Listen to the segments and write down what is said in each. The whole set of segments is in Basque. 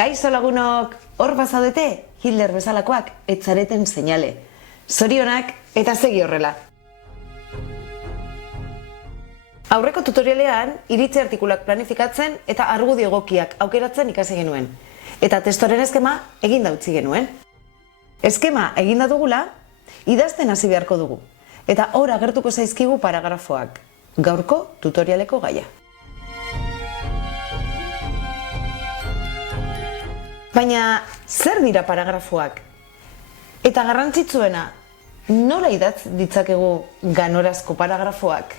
Kaixo lagunok, hor bazaudete, Hitler bezalakoak etzareten seinale. Zorionak eta segi horrela. Aurreko tutorialean, iritzi artikulak planifikatzen eta argudio egokiak aukeratzen ikasi genuen. Eta testoren eskema eginda utzi genuen. Eskema eginda dugula, idazten hasi beharko dugu. Eta hor agertuko zaizkigu paragrafoak. Gaurko tutorialeko gaia. Baina, zer dira paragrafoak? Eta garrantzitsuena, nola idatz ditzakegu ganorazko paragrafoak?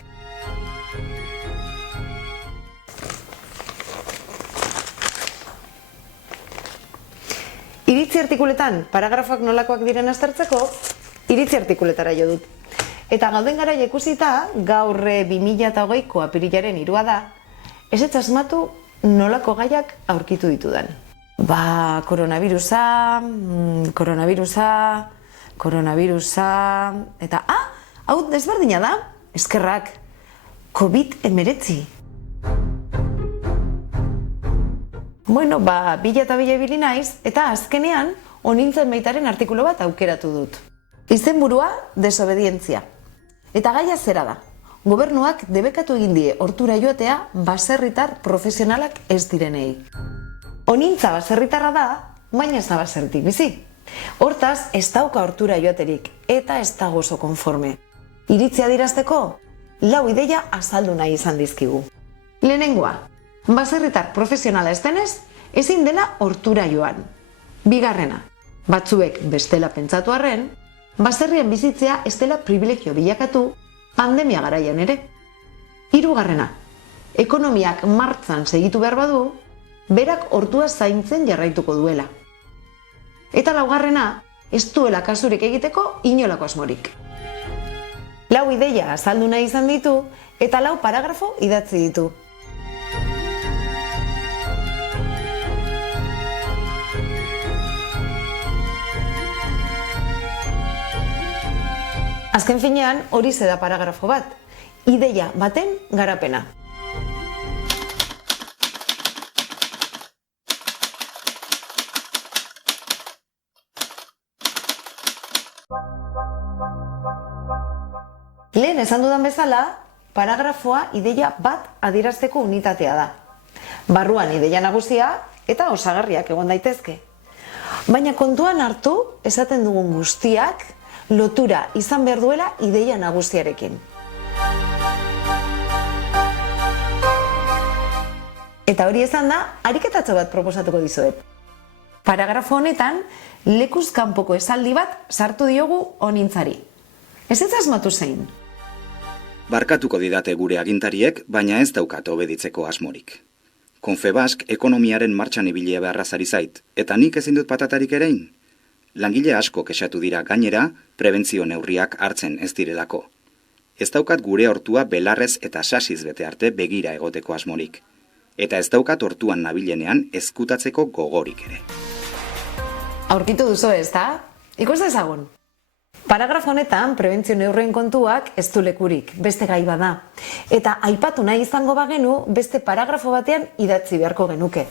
Iritzi artikuletan paragrafoak nolakoak diren aztertzeko, iritzi artikuletara jo dut. Eta gauden gara ikusita, gaur 2008ko apirilaren 3 da, ez asmatu nolako gaiak aurkitu ditudan. Koronavirusa, eta hau desberdina da, eskerrak, COVID-19. Bueno, bila eta bila ibili naiz, eta azkenean, Onintzen Baitaren artikulu bat aukeratu dut. Izenburua, desobedientzia. Eta gaia zera da, gobernuak debekatu egin die hortura joatea baserritar profesionalak ez direnei. Onintza baserritarra da, baina ez da baserritik bizi. Hortaz, ez dauka hortura joaterik, eta ez dago oso konforme. Iritzia dirazteko, 4 ideia azaldu nahi izan dizkigu. Lehenengoa, baserritar profesionala ez denez, ezin dela hortura joan. Bigarrena, batzuek bestela pentsatu arren, baserrien bizitzea ez dela privilegio bilakatu pandemia garaian ere. Hirugarrena, ekonomiak martzan segitu behar badu, berak hortua zaintzen jarraituko duela. Eta laugarrena, ez duela kasurik egiteko inolako asmorik. 4 ideia azaldu nahi izan ditu eta 4 paragrafo idatzi ditu. Azken finean, hori da paragrafo bat, ideia baten garapena. Lehen esan dudan bezala, paragrafoa ideia bat adierazteko unitatea da. Barruan ideia nagusia eta osagarriak egon daitezke. Baina kontuan hartu, esaten dugun guztiak, lotura izan behar duela ideia nagusiarekin. Eta hori esan da, ariketatxo bat proposatuko dizuet. Paragrafo honetan, lekuz kanpoko esaldi bat sartu diogu Onintzari. Ez asmatu zein. Barkatuko didate gure agintariek, baina ez daukat obeditzeko asmorik. Confebask ekonomiaren martxan ibilia beharrazari zait, eta nik ezin dut patatarik erein. Langile asko kexatu dira gainera, prebentzio neurriak hartzen ez direlako. Ez daukat gure hortua belarrez eta sasiz bete arte begira egoteko asmorik. Eta ez daukat hortuan nabilenean ezkutatzeko gogorik ere. Aurkitu duzu ez da? Ikus dezagun. Paragrafo honetan, prebentzio neurrien kontuak ez du lekurik, beste gai bada. Eta aipatu nahi izango bagenu, beste paragrafo batean idatzi beharko genuke.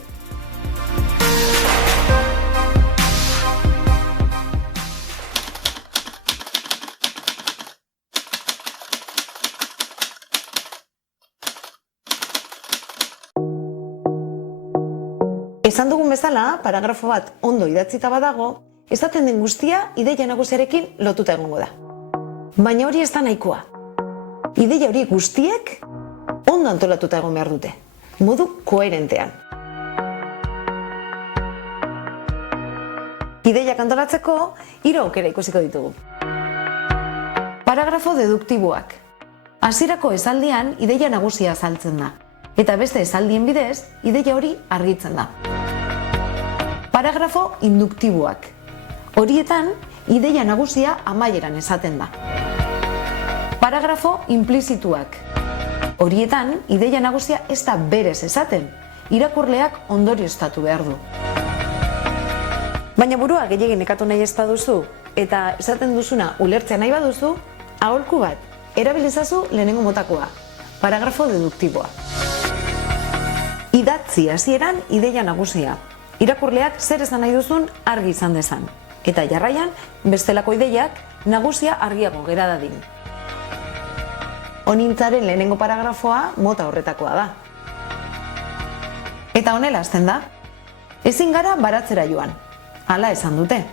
Esan dugun bezala, paragrafo bat ondo idatzita badago, esaten den guztia ideia nagusiarekin lotuta egongo da. Baina hori ez da nahikoa. Ideia hori guztiek ondo antolatuta egon behar dute, modu koherentean. Ideiak antolatzeko 3 aukera ikusiko ditugu. Paragrafo deduktiboak. Hasierako esaldian ideia nagusia azaltzen da, eta beste esaldien bidez ideia hori argitzen da. Paragrafo induktiboak. Horietan, ideia nagusia amaieran esaten da. Paragrafo implizituak. Horietan, ideia nagusia ez da berez esaten, irakurleak ondorioztatu behar du. Baina burua gehiagin nekatu nahi ez baduzu, eta esaten duzuna ulertzea nahi baduzu, aholku bat, erabilizazu lehenengo motakoa, paragrafo deduktiboa. Idatzi hasieran ideia nagusia. irakurleak zer esan nahi duzun argi izan dezan. Eta jarraian, bestelako ideiak nagusia argiago gera dadin. Honintzaren lehenengo paragrafoa mota horretakoa da. Eta honela hasten da. Ezin gara baratzera joan. Hala esan dute.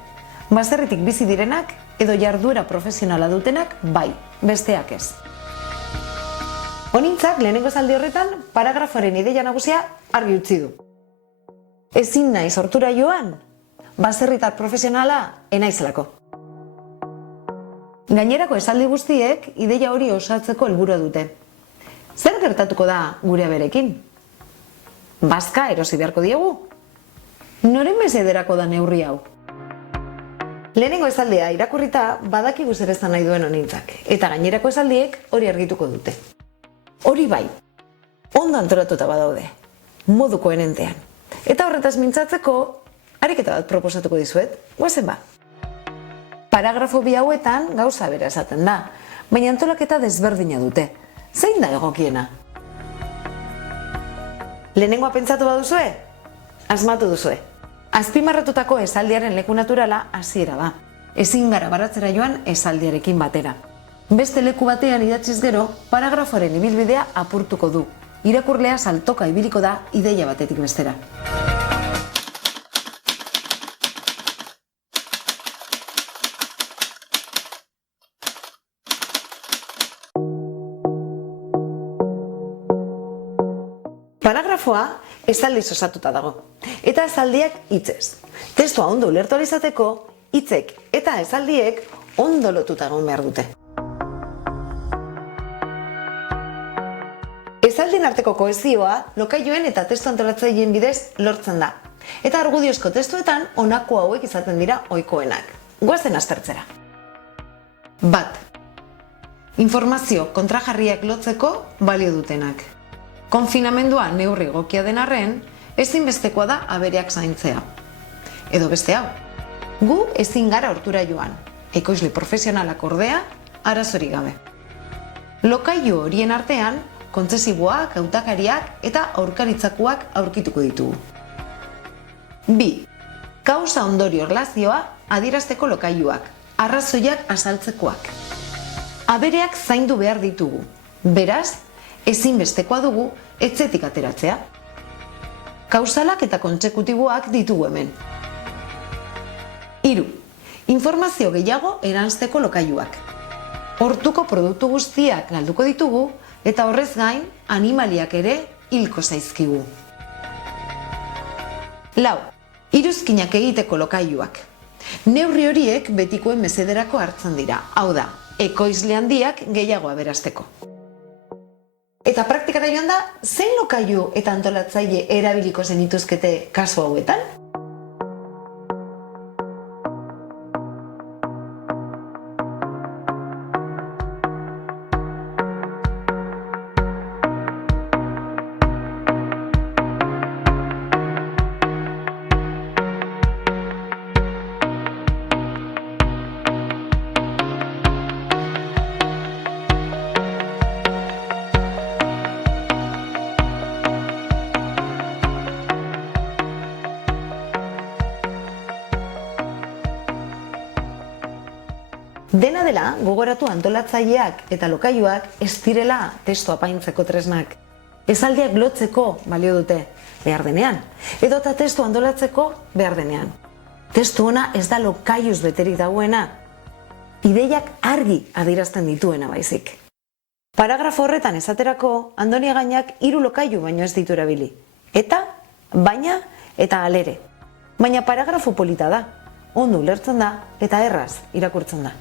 Baserritik bizi direnak edo jarduera profesionala dutenak bai, besteak ez. Honintzak lehenengo esaldi horretan paragrafoaren ideia nagusia argi utzi du. Ezin naiz hortura joan, baserritar profesionala enaizelako. Gainerako esaldi guztiek ideia hori osatzeko helburua dute. Zer gertatuko da gure aberekin? Bazka erosi beharko diegu? Noren mesederako da neurri hau? Lehenengo esaldia irakurrita badakigu zer esan nahi duen honintzak, eta gainerako esaldiek hori argituko dute. Hori bai, ondo antolatuta badaude, modu koherentean. Eta horretaz mintzatzeko, ariketa bat proposatuko dizuet, goazen ba. Paragrafo bi hauetan gauza bera esaten da, baina antolaketa desberdina dute. Zein da egokiena? Lehenengoa pentsatu baduzue? Asmatu duzue. Azpimarratutako esaldiaren leku naturala hasiera da. Ezin gara baratzera joan esaldiarekin batera. Beste leku batean idatziz gero, paragrafoaren ibilbidea apurtuko du. Irakurlea saltoka ibiliko da ideia batetik bestera. Paragrafoa esaldiz osatuta dago, eta esaldiak hitzez. Testua ondo ulertu ahal izateko, hitzek eta esaldiek ondo lotuta egon behar dute. Esaldien arteko kohesioa lokailoen eta testu antolatzaileen bidez lortzen da. Eta argudiozko testuetan honako hauek izaten dira ohikoenak. Goazen aztertzera. 1. Informazio kontrajarriak lotzeko balio dutenak. Konfinamendua neurri egokia den arren, ezinbestekoa da abereak zaintzea. Edo beste hau. Gu ezin gara hortura joan. Ekoizle profesionalak ordea, arazorik gabe. Lokailu horien artean, kontzesiboak, hautakariak eta aurkaritzakoak aurkituko ditugu. 2. Kausa ondorio erlazioa adierazteko lokailuak, arrazoiak azaltzekoak. Abereak zaindu behar ditugu. Beraz, ezinbestekoa dugu etxetik ateratzea. Kausalak eta kontsekutiboak ditugu hemen. 3. Informazio gehiago eranzteko lokailuak. Hortuko produktu guztiak galduko ditugu eta horrez gain animaliak ere hilko zaizkigu. 4. Iruzkinak egiteko lokailuak. Neurri horiek betikoen mesederako hartzen dira, hau da, ekoizle handiak gehiago aberasteko. Eta praktikara joan da, zein lokailu eta antolatzaile erabiliko zenituzkete kasu hauetan? Dena dela, gogoratu antolatzaileak eta lokailuak ez direla testu apaintzeko tresnak. Esaldiak lotzeko balio dute, behar denean, edota testu antolatzeko behar denean. Testu ona ez da lokailuz beterik dagoena, ideiak argi adierazten dituena baizik. Paragrafo horretan esaterako, Andoni Againak 3 lokailu baino ez ditu erabili. Eta, baina, eta alere. Baina paragrafo polita da, ondo ulertzen da eta erraz irakurtzen da.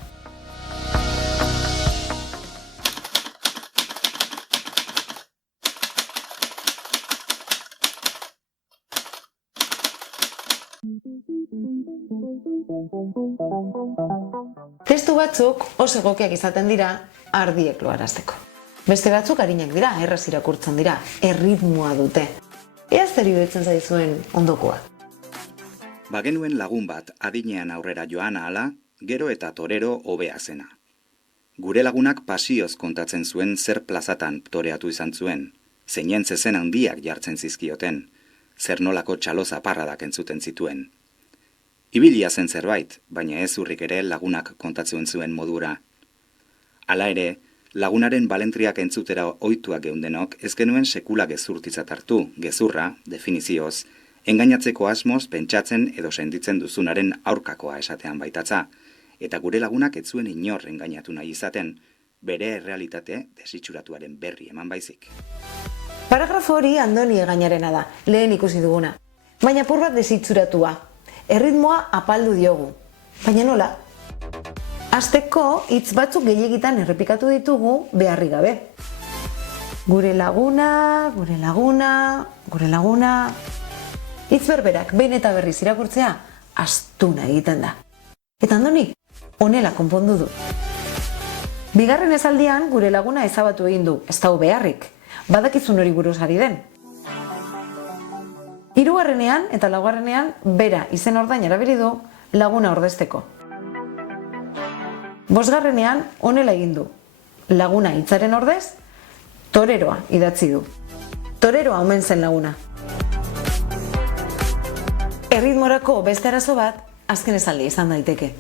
Testu batzuk oso egokiak izaten dira ardiek loarazteko. Beste batzuk arinak dira, erraz irakurtzen dira, erritmoa dute. Ea zer iruditzen zaizuen ondokoa. Bagenuen lagun bat adinean aurrera joan ahala, gero eta torero hobea zena. Gure lagunak pasioz kontatzen zuen zer plazatan toreatu izan zuen, zeinen zezen handiak jartzen zizkioten, zer nolako txalo zaparradak entzuten zituen. Ibilia zen zerbait, baina ez urrik ere lagunak kontatzen zuen modura. Hala ere, lagunaren balentriak entzutera ohituak geundenok ez genuen sekula gezurtitzat hartu, gezurra, definizioz, engainatzeko asmoz pentsatzen edo sentitzen duzunaren aurkakoa esatean baitatza, eta gure lagunak ez zuen inor engainatu nahi izaten, bere errealitate desitxuratuaren berri eman baizik. Paragrafo hori Andoni Egañarena da, lehen ikusi duguna. Baina apur bat desitxuratua. Erritmoa apaldu diogu. Baina nola? Hasteko hitz batzuk gehiegitan errepikatu ditugu beharri gabe. Gure laguna, gure laguna, gure laguna... Hitz berberak behin eta berriz irakurtzea astuna egiten da. Eta Andonik honela konpondu du. Bigarren esaldian gure laguna ezabatu egin du, ez dago beharrik. Badakizun hori buruz ari den. Hirugarrenean eta laugarrenean bera izen ordain erabili du laguna ordezteko. Bosgarrenean honela egin du. Laguna hitzaren ordez, toreroa idatzi du. Toreroa omen zen laguna. Erritmorako beste arazo bat, azken esaldi izan daiteke.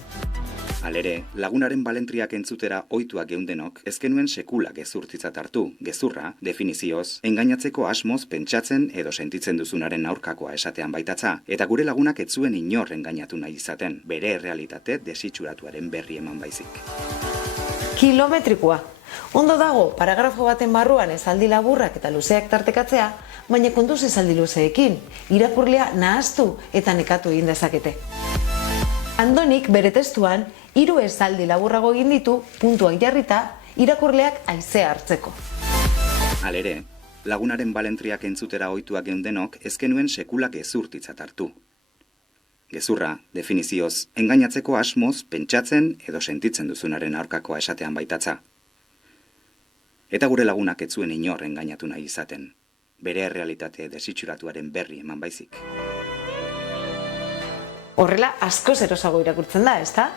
Halere, lagunaren balentriak entzutera ohituak geundenok ez genuen sekula gezurtitzat hartu, gezurra, definizioz, engainatzeko asmoz pentsatzen edo sentitzen duzunaren aurkakoa esatean baitatza, eta gure lagunak ez zuen inor engainatu nahi izaten, bere errealitate desitxuratuaren berri eman baizik. Kilometrikoa. Ondo dago, paragrafo baten barruan esaldi laburrak eta luzeak tartekatzea, baina kontuz esaldi luzeekin, irakurlea nahastu eta nekatu egin dezakete. Andonik bere testuan 3 esaldi laburrago egin ditu, puntuak jarrita, irakurleak haizea hartzeko. Halere, lagunaren balentriak entzutera ohituak geundenok ez genuen sekula gezurtitzat hartu. Gezurra, definizioz, engainatzeko asmoz pentsatzen edo sentitzen duzunaren aurkakoa esatean baitatza. Eta gure lagunak ez zuen inor engainatu nahi izaten, bere errealitate desitxuratuaren berri eman baizik. Horrela askoz erosago irakurtzen da, ezta?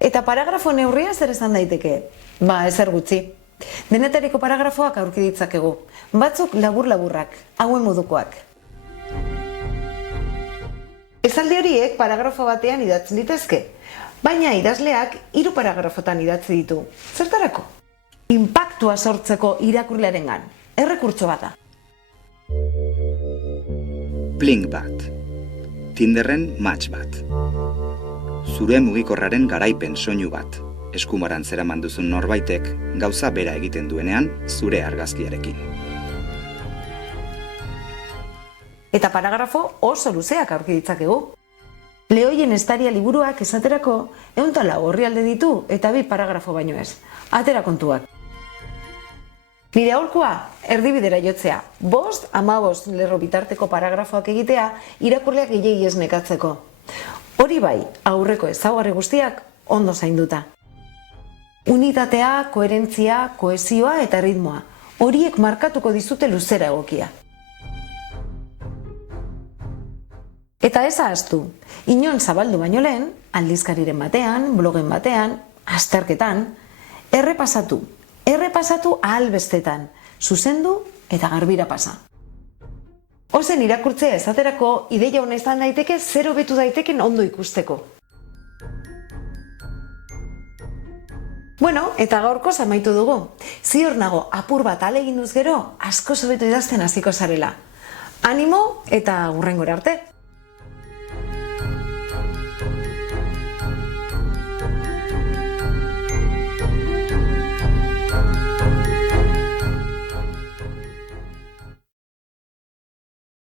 Eta paragrafo neurria zer esan daiteke? Ezer gutxi. Denetariko paragrafoak aurki ditzakegu. Batzuk labur-laburrak, hauen modukoak. Esaldi horiek paragrafo batean idatzen ditezke, baina idazleak 3 paragrafotan idatzi ditu. Zertarako? Inpaktua sortzeko irakurlearengan. Errekurtso bat da. Bling bat. Tinderren match bat. Zure mugikorraren garaipen soinu bat. Eskumaran zeraman duzun norbaitek gauza bera egiten duenean zure argazkiarekin. Eta paragrafo oso luzeak aurki ditzakegu. Lehoien estaria liburuak esaterako 104 orrialde ditu eta 2 paragrafo baino ez. Atera kontuak. Nire aholkua erdibidera jotzea. 5-15 lerro bitarteko paragrafoak egitea irakurleak gehiegi ez nekatzeko. Hori bai, aurreko ezaugarri guztiak ondo zainduta. Unitatea, koherentzia, kohesioa eta ritmoa. Horiek markatuko dizute luzera egokia. Eta ez ahaztu, inon zabaldu baino lehen, aldizkariren batean, blogen batean, azterketan, errepasatu ahal bestetan, zuzendu eta garbira pasa. Ozen irakurtzea esaterako ideia hona izan daiteke zer hobetu daiteken ondo ikusteko. Bueno, eta gaurkoz amaitu dugu. Ziur nago apur bat ahaleginduz gero askoz hobeto idazten hasiko zarela. Animo eta hurrengora arte!